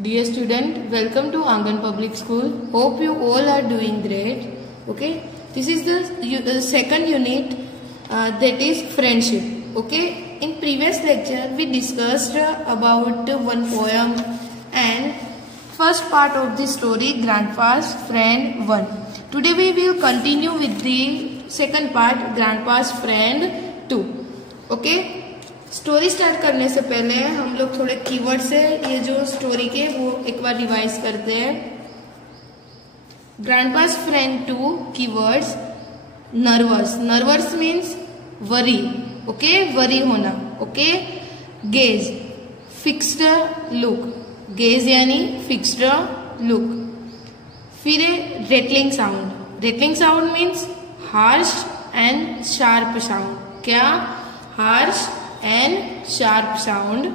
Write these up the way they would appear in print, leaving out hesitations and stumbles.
Dear student, welcome to Angan Public School. Hope you all are doing great. Okay, this is the second unit that is friendship. Okay, in previous lecture we discussed about one poem and first part of the story, Grandpa's Friend 1. Today we will continue with the second part, Grandpa's Friend 2. Okay. Story start करने से पहले हम लोग थोड़े keyword से ये जो story के वो एक बार रिवाइज करते हैं. Grandpa's friend 2 keywords. Nervous, nervous means worry. Okay, worry होना. Okay. Gaze, fixed look. Gaze यानी फिक्स्ड लुक. फिर rattling sound. Rattling sound means harsh and sharp sound. क्या? Harsh and sharp sound.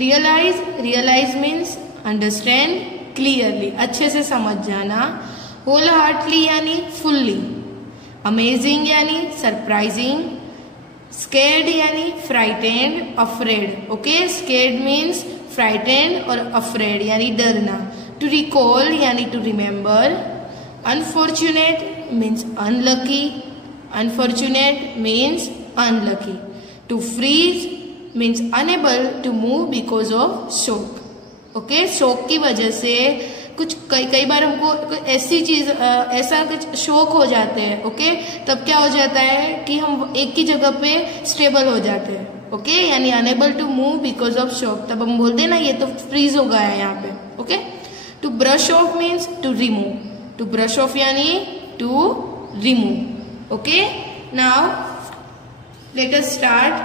Realize, realize means understand clearly, अच्छे से समझ जाना. Wholeheartedly यानी fully. Amazing यानी surprising. Scared यानी frightened, afraid. Okay, scared means frightened और afraid यानी डरना. To recall यानी to remember. Unfortunate means unlucky. Unfortunate means unlucky. To freeze means unable to move because of shock. Okay, shock की वजह से कुछ कई बार हमको ऐसी चीज ऐसा कुछ शॉक हो जाते हैं. ओके, तब क्या हो जाता है कि हम एक ही जगह पे स्टेबल हो जाते हैं. ओके, यानी unable to move because of shock. तब हम बोलते हैं ना ये तो फ्रीज हो गया है यहाँ पे. Okay. To brush off means to remove. To brush off यानी to remove. Okay. Now let us start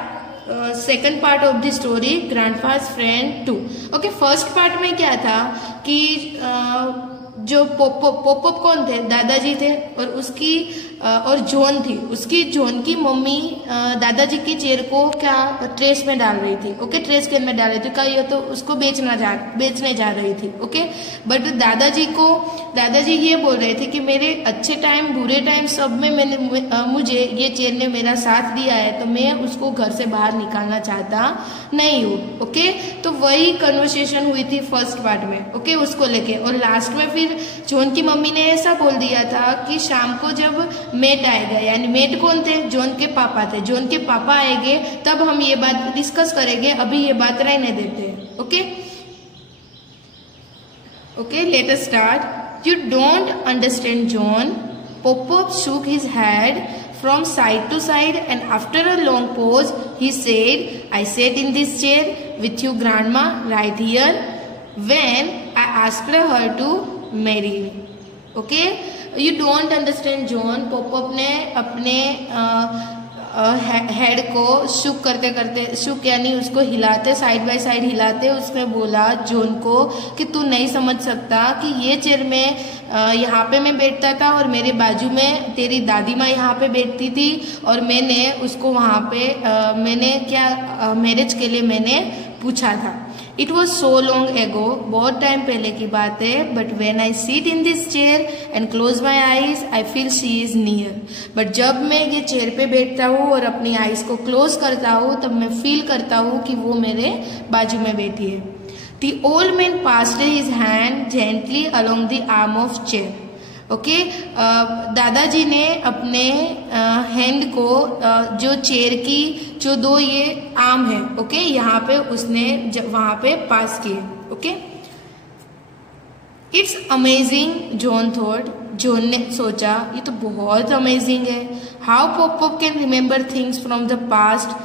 second part of the story, Grandpa's Friend 2. Okay, first part में क्या था कि जो पोपअप कौन थे? दादाजी थे और उसकी और जॉन थी. उसकी जॉन की मम्मी दादाजी की चेयर को क्या ट्रेस में डाल रही थी. ओके, ट्रेस कैन में डाल रही थी. क्या ये तो उसको बेचने जा रही थी. ओके, बट दादाजी ये बोल रहे थे कि मेरे अच्छे टाइम बुरे टाइम सब में मुझे ये चेयर ने मेरा साथ दिया है, तो मैं उसको घर से बाहर निकालना चाहता नहीं हूँ. ओके, तो वही कन्वर्सेशन हुई थी फर्स्ट पार्ट में. ओके, उसको लेके. और लास्ट में फिर जॉन की मम्मी ने ऐसा बोल दिया था कि शाम को जब मेट आएगा, यानी मेट कौन थे? जॉन के पापा थे. जॉन के पापा आएंगे तब हम ये बात डिस्कस करेंगे, अभी ये बात रहने देते हैं. Okay. Okay, let us start. You don't understand John. Pop-Pop shook his head from side to side and after a long pause he said, I sat in this chair with you grandma right here when I asked her to marry me. Okay, you don't understand John. Pop-Pop ने अपने head को शुक करते करते, शुक यानी उसको हिलाते, side by side हिलाते, उसने बोला जॉन को कि तू नहीं समझ सकता कि ये चेयर में यहाँ पे मैं बैठता था और मेरे बाजू में तेरी दादी माँ यहाँ पे बैठती थी और मैंने उसको वहाँ पे मैंने क्या मैरिज के लिए मैंने पूछा था. It was so long ago, बहुत टाइम पहले की बात है. But when I seat in this chair and close my eyes I feel she is near. But जब मैं ये चेयर पे बैठता हूँ और अपनी आईज को क्लोज करता हूँ तब मैं फील करता हूँ कि वो मेरे बाजू में बैठी है. The old man passed his hand gently along the arm of chair. Okay, दादाजी ने अपने हैंड को जो चेयर की जो दो ये आर्म है, ओके, यहाँ पे उसने वहां पे पास किए. Okay. It's amazing, John thought. John ने सोचा ये तो बहुत अमेजिंग है. How Poppa can remember things from the past.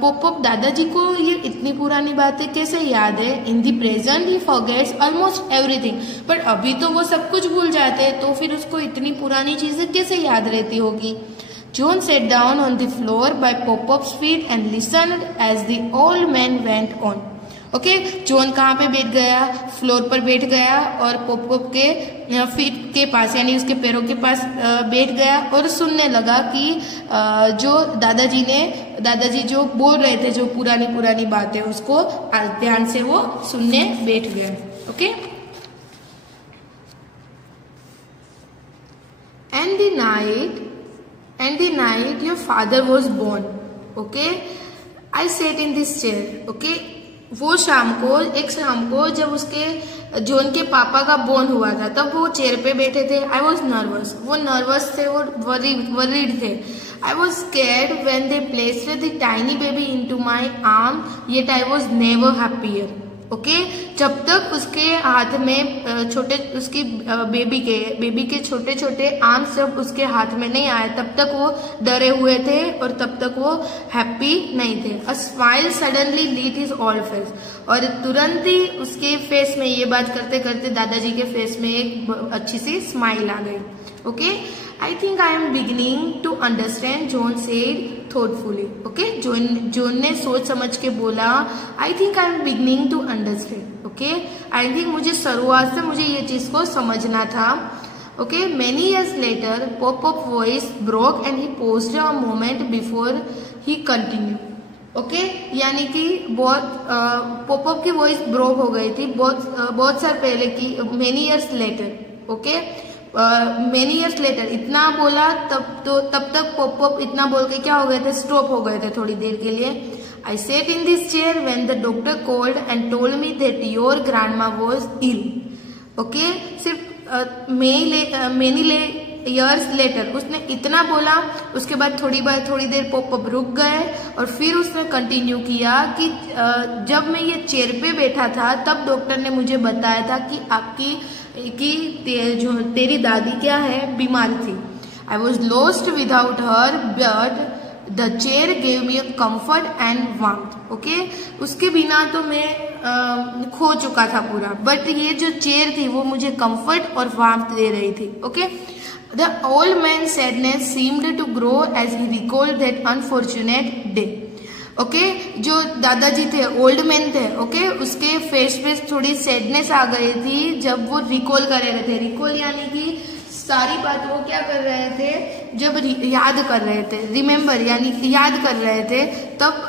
Poppa दादाजी को ये इतनी पुरानी बातें कैसे याद है. In the present he forgets almost everything. पर अभी तो वो सब कुछ भूल जाते हैं, तो फिर उसको इतनी पुरानी चीजें कैसे याद रहती होगी. John set down on the floor by popups feet and listened as the old man went on. Okay, John कहाँ पे बैठ गया? फ्लोर पर बैठ गया और पॉप-अप के फीट के पास यानी उसके पैरों के पास बैठ गया और सुनने लगा कि जो दादाजी जो बोल रहे थे, जो पुरानी बातें, उसको ध्यान से वो सुनने बैठ गया. Okay. And the night your father was born. Okay, I sat in this chair. Okay, वो शाम को जब उसके जॉन के पापा का बोर्न हुआ था, तब वो चेयर पे बैठे थे। आई वॉज नर्वस, वो नर्वस थे, वो वरीड थे। I was scared when they placed the tiny baby into my arm, yet I was never happier. Okay, जब तक उसके हाथ में उसकी बेबी के छोटे छोटे आर्म्स जब उसके हाथ में नहीं आए, तब तक वो डरे हुए थे और तब तक वो हैप्पी नहीं थे। A smile suddenly lit his all face, और तुरंत ही उसके फेस में, ये बात करते करते दादाजी के फेस में एक अच्छी सी स्माइल आ गई। Okay, I think I am beginning to understand, John said thoughtfully. Okay, John ने सोच समझ के बोला, I think I am beginning to understand. Okay, I think मुझे शुरुआत से मुझे ये चीज को समझना था। Okay, many years later Pop voice broke and he paused a moment before he continue. Okay, यानी कि पॉप की वॉइस ब्रोक हो गई थी बहुत साल पहले की, many years letter. Okay, many years letter इतना बोला, तब तक पॉप इतना बोल के क्या हो गए थे, स्टॉप हो गए थे थोड़ी देर के लिए। I sat in this chair when the doctor called and told me that your grandma was ill. Okay, सिर्फ मेनी इयर्स लेटर उसने इतना बोला, उसके बाद थोड़ी देर पॉप रुक गए और फिर उसने कंटिन्यू किया कि जब मैं ये चेयर पे बैठा था तब डॉक्टर ने मुझे बताया था कि तेरी दादी क्या है, बीमार थी। I was lost without her but the chair gave me comfort and warmth. Okay, उसके बिना तो मैं खो चुका था पूरा, बट ये जो चेयर थी वो मुझे कंफर्ट और वार्मथ दे रही थी। Okay, the old man sadness seemed to grow as he recalled that unfortunate day. Okay, जो दादाजी थे, ओल्ड मैन थे, ओके, उसके फेस पे थोड़ी सैडनेस आ गई थी जब वो रिकॉल कर रहे थे। रिकॉल यानी कि सारी बात वो क्या कर रहे थे, जब याद कर रहे थे, रिमेम्बर यानी याद कर रहे थे, तब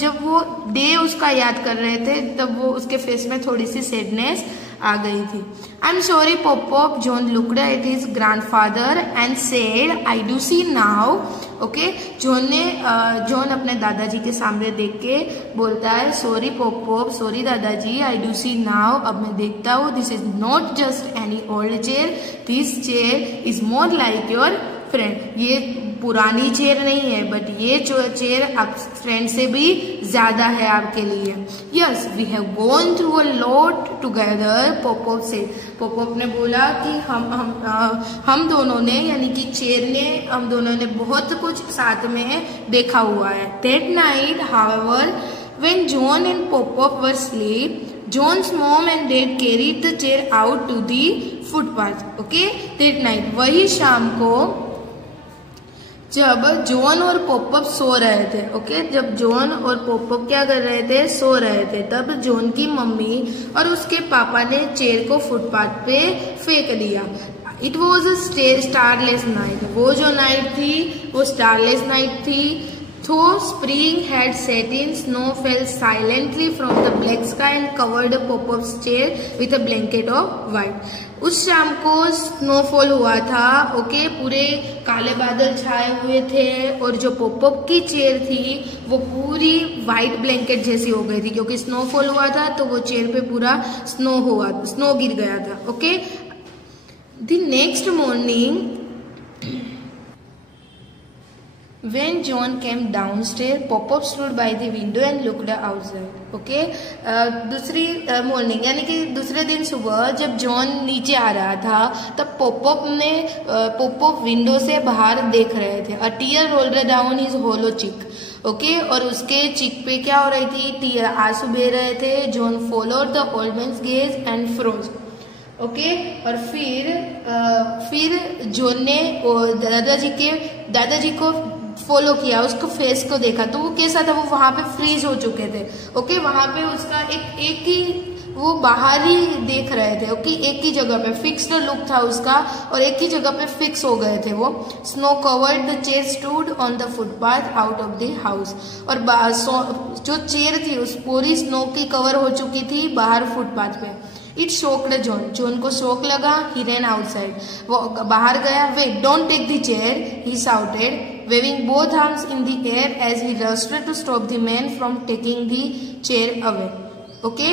जब वो डे उसका याद कर रहे थे, तब वो उसके फेस में थोड़ी सी सैडनेस आ गई थी। I am sorry Pop, John looked at his grandfather and said, I do see now. Okay, John अपने दादाजी के सामने देख के बोलता है, सॉरी पॉप, सॉरी दादाजी, आई डू सी नाउ, अब मैं देखता हूँ, this is not just any old chair, this chair is more like your friend. ये पुरानी चेयर नहीं है, बट ये चेयर आप फ्रेंड से भी ज्यादा है आपके लिए। Yes, we have gone through a lot together, Pop से। पॉप ने बोला कि हम दोनों ने, यानी कि चेयर ने, हम दोनों ने बहुत कुछ साथ में देखा हुआ है। That night however when John and pop were sleep, John's mom and dad carried the chair out to the footpath. Okay, that night, वही शाम को जब जॉन और पॉप सो रहे थे, ओके, जब जॉन और पॉप क्या कर रहे थे, सो रहे थे, तब जॉन की मम्मी और उसके पापा ने चेयर को फुटपाथ पे फेंक दिया। It was a starless night, वो जो नाइट थी वो स्टारलेस नाइट थी। Though spring had set in, snow fell silently from the black sky and covered Pop's chair with a blanket of white. उस शाम को स्नोफॉल हुआ था, ओके, पूरे काले बादल छाए हुए थे और जो पॉप की चेयर थी वो पूरी व्हाइट ब्लैंकेट जैसी हो गई थी, क्योंकि स्नोफॉल हुआ था तो वो चेयर पे पूरा स्नो गिर गया था। Okay, the next morning when John came downstairs, Pop stood by the window and looked outside. Okay, दूसरी मॉर्निंग यानी कि दूसरे दिन सुबह जब जॉन नीचे आ रहा था, तब पॉप विंडो से बाहर देख रहे थे। A tear rolled down his hollow cheek. Okay, और उसके चिक पे क्या हो रही थी, टीयर, आंसू बह रहे थे। John followed the old man's gaze and froze. Okay, और फिर जॉन ने दादाजी को फॉलो किया, उसको फेस को देखा, तो वो कैसा था, वो वहां पे फ्रीज हो चुके थे। ओके, वहां पे उसका एक ही वो बाहर ही देख रहे थे। ओके, एक ही जगह पे फिक्स्ड लुक था उसका और एक ही जगह पे फिक्स हो गए थे वो। Snow covered the chair stood on the footpath out of the house, और जो चेयर थी उस पूरी स्नो की कवर हो चुकी थी बाहर फुटपाथ पे। इट शोक्ड जॉन को शोक लगा। ही रैन आउटसाइड, वो बाहर गया। Wait, don't take the chair, he shouted. waving both arms in the air as he rushed to stop the man from taking the chair away. Okay,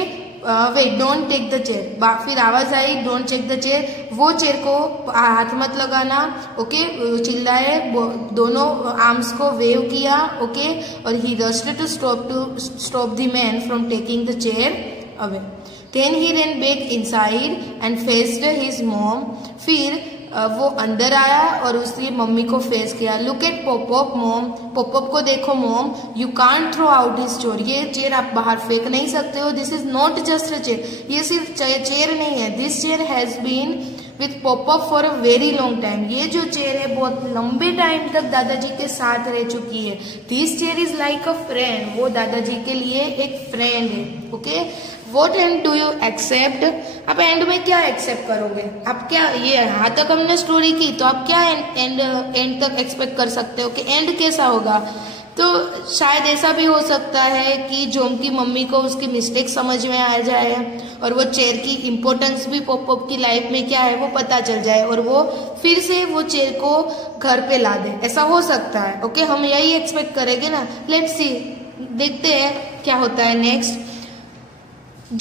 wait, don't take the chair. फिर आवाज आई don't take the chair. वो chair को हाथ मत लगाना. Okay, चिल्लाए, दोनों arms को वेव किया. ओके, और he rushed to stop the man from taking the chair away. Then he ran back inside and faced his mom. फिर वो अंदर आया और उसकी मम्मी को फेस किया. Look at popup mom. Popup को देखो mom. You can't throw out his chair. ये चेयर आप बाहर फेंक नहीं सकते हो. This is not just a chair. ये सिर्फ चेयर नहीं है. This chair has been with popup for a very long time. ये जो चेयर है बहुत लंबे टाइम तक दादाजी के साथ रह चुकी है. This chair is like a friend. वो दादाजी के लिए एक फ्रेंड है. Okay, what end do you accept. आप एंड में क्या एक्सेप्ट करोगे? आप क्या, ये यहाँ तक हमने स्टोरी की तो आप क्या एंड तक एक्सपेक्ट कर सकते हो कि एंड कैसा होगा? तो शायद ऐसा भी हो सकता है कि जोम की मम्मी को उसकी मिस्टेक समझ में आ जाए और वो चेयर की इम्पोर्टेंस भी पॉपअप की लाइफ में क्या है वो पता चल जाए और वो फिर से वो चेयर को घर पे ला दे. ऐसा हो सकता है. ओके, हम यही एक्सपेक्ट करेंगे ना. लेट्स सी, देखते हैं क्या होता है next.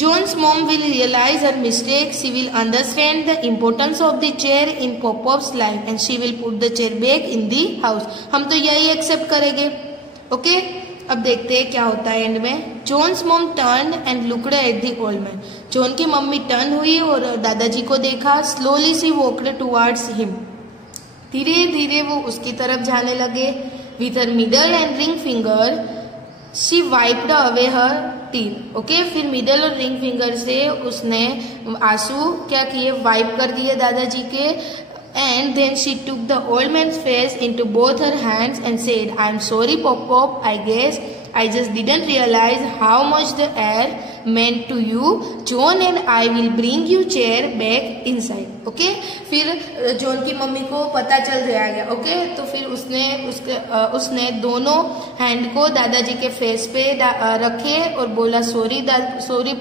John's mom will realize her mistake. She will understand the importance of the chair in Pop-Pop's life and she will put the chair back in the house. हम तो यही एक्सेप्ट करेंगे. Okay, अब देखते हैं क्या होता है एंड में. John's mom turned and looked at the old man. John की मम्मी टर्न हुई और दादाजी को देखा. Slowly she walked towards him. धीरे धीरे वो उसकी तरफ जाने लगे. With her middle and ring finger she wiped away her tears. Okay, फिर मिडल और रिंग फिंगर से उसने आंसू क्या किए, वाइप कर दिए दादाजी के. And then she took the old man's face into both her hands and said, I am sorry Pop. I guess I just didn't realize how much the air meant to you. John and I will bring you chair back inside. Okay? फिर John की mummy को पता चल गया. Okay, तो फिर उसने दोनों हैंड को दादाजी के फेस पे रखे और बोला सॉरी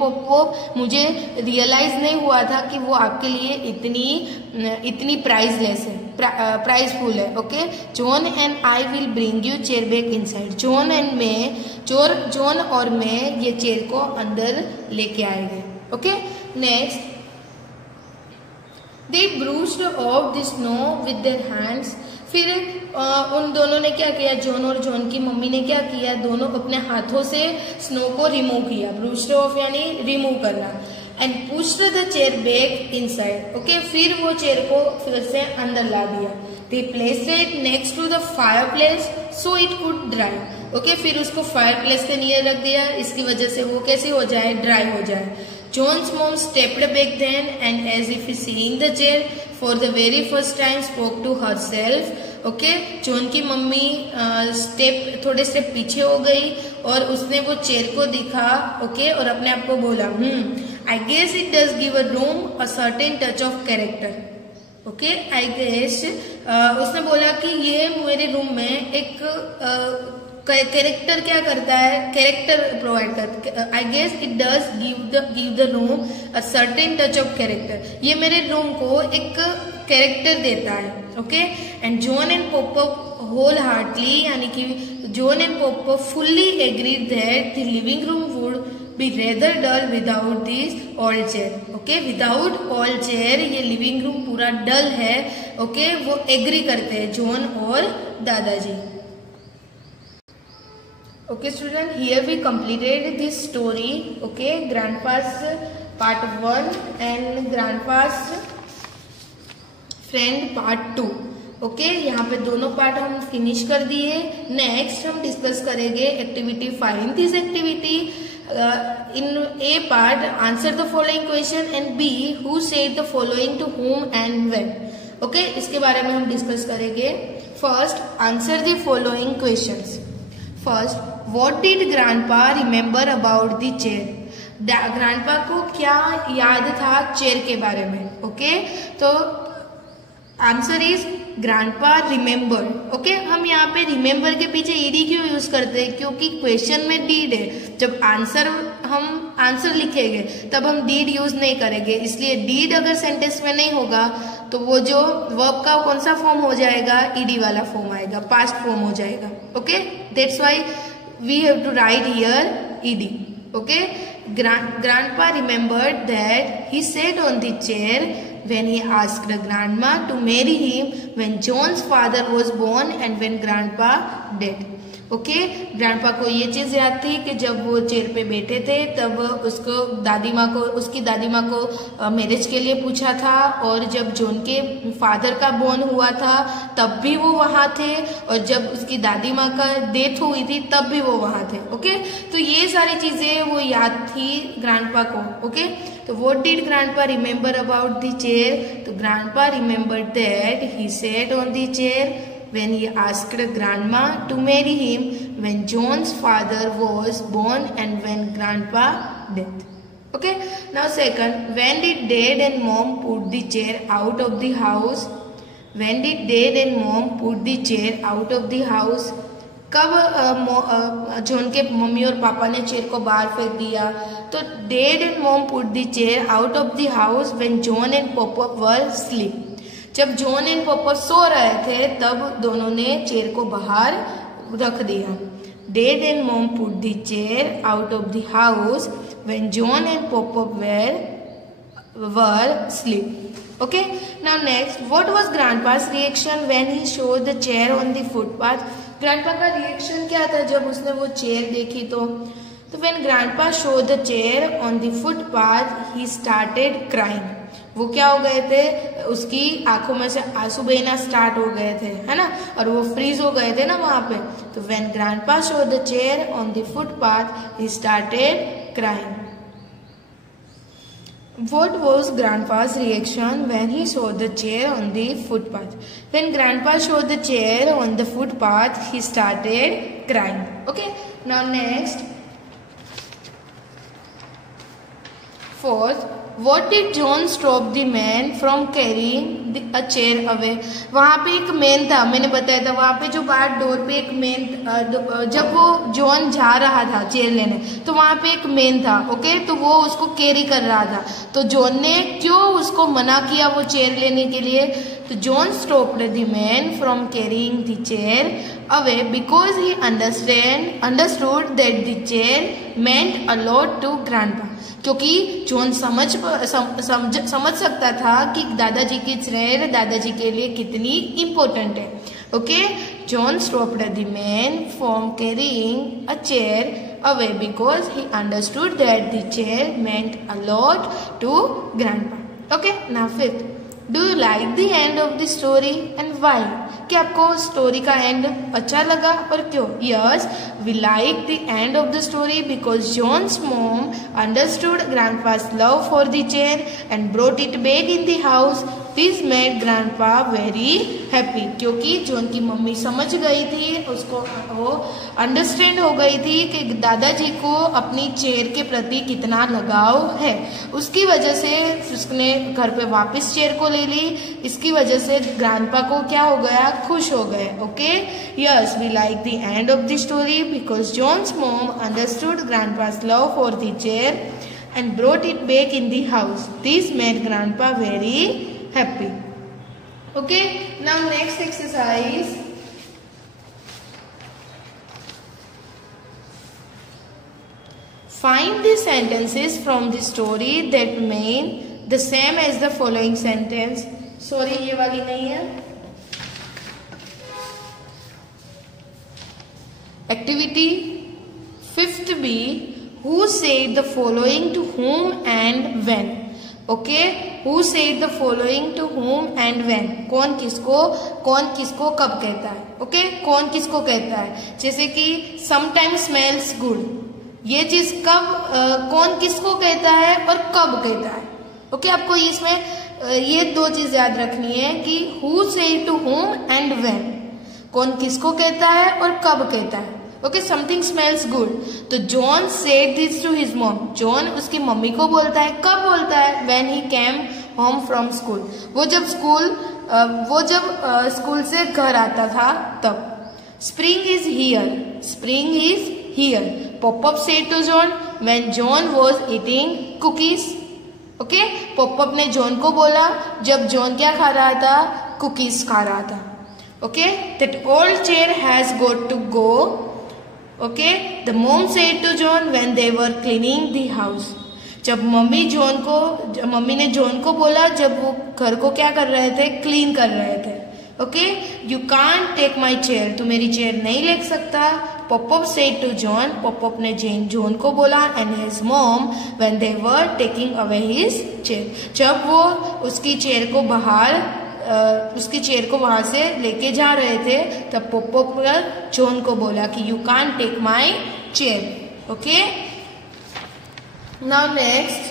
पप्पो, मुझे रियलाइज नहीं हुआ था कि वो आपके लिए इतनी प्राइसलेस है, प्राइसफुल है. Okay, John and I will bring you chair back inside. John और मैं ये चेयर को अंदर लेके आएंगे. Okay, next. They brushed off the snow with their hands. फिर उन दोनों ने क्या किया, जॉन और जॉन की मम्मी ने क्या किया, दोनों अपने हाथों से स्नो को रिमूव किया. ब्रूस्ड ऑफ यानी रिमूव करना. And pushed the chair back inside. Okay, फिर वो चेयर को फिर से अंदर ला दिया. They placed it next to the fireplace so it could dry. Okay, फिर उसको फायर प्लेस के नियर रख दिया, इसकी वजह से वो कैसे हो जाए, ड्राई हो जाए. John's mom stepped back then and as if seeing the chair for the very first time spoke to herself. Okay, John की मम्मी थोड़े स्टेप पीछे हो गई और उसने वो चेयर को दिखा. ओके, और अपने आप को बोला, I guess it does give a room a certain touch of character. Okay, I guess उसने बोला कि ये मेरे रूम में एक कैरेक्टर क्या करता है, कैरेक्टर प्रोवाइड करता. I guess it does give the room a certain touch of character. ये मेरे रूम को एक कैरेक्टर देता है. Okay, and John and popup wholeheartedly, यानी कि John and popup fully agreed that the living room would be rather dull without this old chair. Okay, without old chair ये living room पूरा dull है. Okay, वो agree करते हैं John और दादाजी. Okay student, here we completed this story. Okay, grandpa's part 1 and grandpa's friend part 2. Okay, यहाँ पे दोनों पार्ट हम फिनिश कर दिए. नेक्स्ट हम डिस्कस करेंगे activity 5. In this activity in A part answer the following question and B who said the following to whom and when. Okay, इसके बारे में हम डिस्कस करेंगे. First, answer the following questions. First, what did grandpa remember about the chair. Grandpa को क्या याद था chair के बारे में. ओके, तो answer is grandpa remember. Okay, हम यहाँ पे रिमेम्बर के पीछे ईडी क्यों यूज करते हैं, क्योंकि क्वेश्चन में डीड है. जब आंसर हम आंसर लिखेंगे तब हम डीड यूज नहीं करेंगे, इसलिए डीड अगर सेंटेंस में नहीं होगा तो वो जो वर्ब का कौन सा फॉर्म हो जाएगा, ईडी वाला फॉर्म आएगा, पास्ट फॉर्म हो जाएगा। Okay, that's why we have to write here ED. Okay, grandpa remembered that he sat on the chair when he asked grandma to marry him when John's father was born and when grandpa died. Okay, grandpa को ये चीज याद थी कि जब वो chair पे बैठे थे तब उसकी दादी माँ को मैरिज के लिए पूछा था, और जब जॉन के फादर का बोर्न हुआ था तब भी वो वहां थे, और जब उसकी दादी माँ का डेथ हुई थी तब भी वो वहां थे। ओके, तो ये सारी चीजें वो याद थी ग्रैंडपा को। ओके, तो what did grandpa remember about the chair? तो grandpa remembered that he sat on the chair when he asked grandma to marry him when John's father was born and when grandpa died. Okay, now second, when did dad and mom put the chair out of the house? When did dad and mom put the chair out of the house? कब John के mummy और papa ने chair को बाहर फेंक दिया? तो dad and mom put the chair out of the house when John and Poppa were sleep. जब जॉन एंड पॉपा सो रहे थे तब दोनों ने चेयर को बाहर रख दिया। Dad and mom put the chair out of the house when John and Poppa were sleep. Okay, now next, what was grandpa's reaction when he saw the chair on the footpath? Grandpa का reaction क्या था जब उसने वो chair देखी? तो when grandpa saw the chair on the footpath he started crying. वो क्या हो गए थे, उसकी आंखों में से आंसू बहना स्टार्ट हो गए थे, है ना, और वो फ्रीज हो गए थे ना वहां पे। तो when grandpa saw the chair on the footpath he started crying. What was grandpa's reaction when he saw the chair on the footpath? When grandpa saw the chair on the footpath, he started crying. Okay, now next, fourth, what did John stop the man from carrying a chair away? वहाँ पे एक man था, मैंने बताया था वहाँ पे जो बाहर डोर पे एक मैन, जब वो जॉन जा रहा था चेयर लेने तो वहाँ पे एक मैन था। ओके, तो वो उसको कैरी कर रहा था, तो जॉन ने क्यों उसको मना किया वो चेयर लेने के लिए? तो John stopped the man from carrying the chair away because he understood that the chair meant a lot to grandpa. क्योंकि जॉन समझ सकता था कि दादाजी की चेयर दादाजी के लिए कितनी इम्पोर्टेंट है। Okay, John stopped the man from carrying a chair away because he understood that the chair meant a lot to grandpa. Okay, now fifth, do you like the end of the story and why? कि आपको story का end अच्छा लगा और क्यों? Yes, we like the end of the story because John's mom understood grandpa's love for the chair and brought it back in the house. This made grandpa very happy. क्योंकि John की mummy समझ गई थी, उसको वो understand हो गई थी कि दादाजी को अपनी चेयर के प्रति कितना लगाव है, उसकी वजह से उसने घर पे वापस चेयर को ले ली। इसकी वजह से ग्रैंडपा को क्या हो गया, खुश हो गए। Okay, yes, we like the end of the story because John's mom understood grandpa's love for the chair and brought it back in the house. This made grandpa very happy. Okay, now next exercise. Find the sentences from the story that mean the same as the following sentence. Sorry, ये वाली नहीं है. Activity 5th B. Who said the following to whom and when? Okay, who said the following to whom and when? कौन किसको कब कहता है? Okay, कौन किसको कहता है? जैसे कि sometimes smells good. ये चीज कब कौन किसको कहता है और कब कहता है? Okay, आपको इसमें ये दो चीज याद रखनी है कि who said to whom and when. कौन किसको कहता है और कब कहता है? Okay, something smells good. तो John said this to his mom. John उसकी मम्मी को बोलता है, कब बोलता है? When he came home from school. वो जब स्कूल से घर आता था तब। Spring is here. Spring is here. Poppa said to John when John was eating cookies. Okay, Poppa ने जॉन को बोला जब जॉन क्या खा रहा था, कुकीज खा रहा था. Okay, that old chair has got to go. Okay, the mom said to John when they were cleaning the house. जब मम्मी ने जॉन को बोला जब वो घर को क्या कर रहे थे, क्लीन कर रहे थे. Okay, you can't take my chair, तू मेरी चेयर नहीं ले सकता. Popup said to John, popup ने जॉन को बोला and his mom when they were taking away his chair. जब वो उसकी चेयर को वहां से लेके जा रहे थे तब पॉपअप जॉन को बोला कि you can't take my chair. Okay, now next.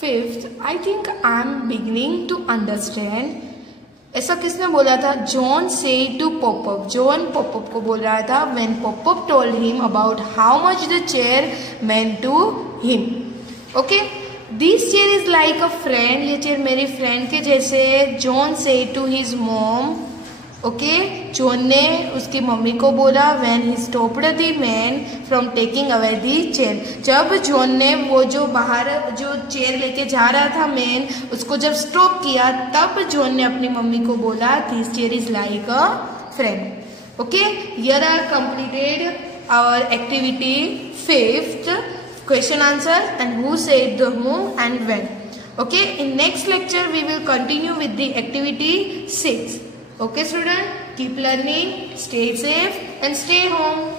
Fifth, I think I'm beginning to understand. ऐसा किसने बोला था? John said to popup. John popup को बोल रहा था when popup told him about how much the chair meant to him. Okay, this chair is like a friend. ये chair मेरी फ्रेंड के जैसे है. John said to his mom. Okay, John ने उसकी मम्मी को बोला when he stopped the man from taking away the chair. जब जॉन ने वो जो बाहर जो चेयर लेके जा रहा था मैन, उसको जब स्टॉप किया तब जॉन ने अपनी मम्मी को बोला this chair is like a friend. Okay, here are completed our activity 5th question answer and who said the whom and when. Okay, in next lecture we will continue with the activity 6. Okay student, keep learning, stay safe and stay home.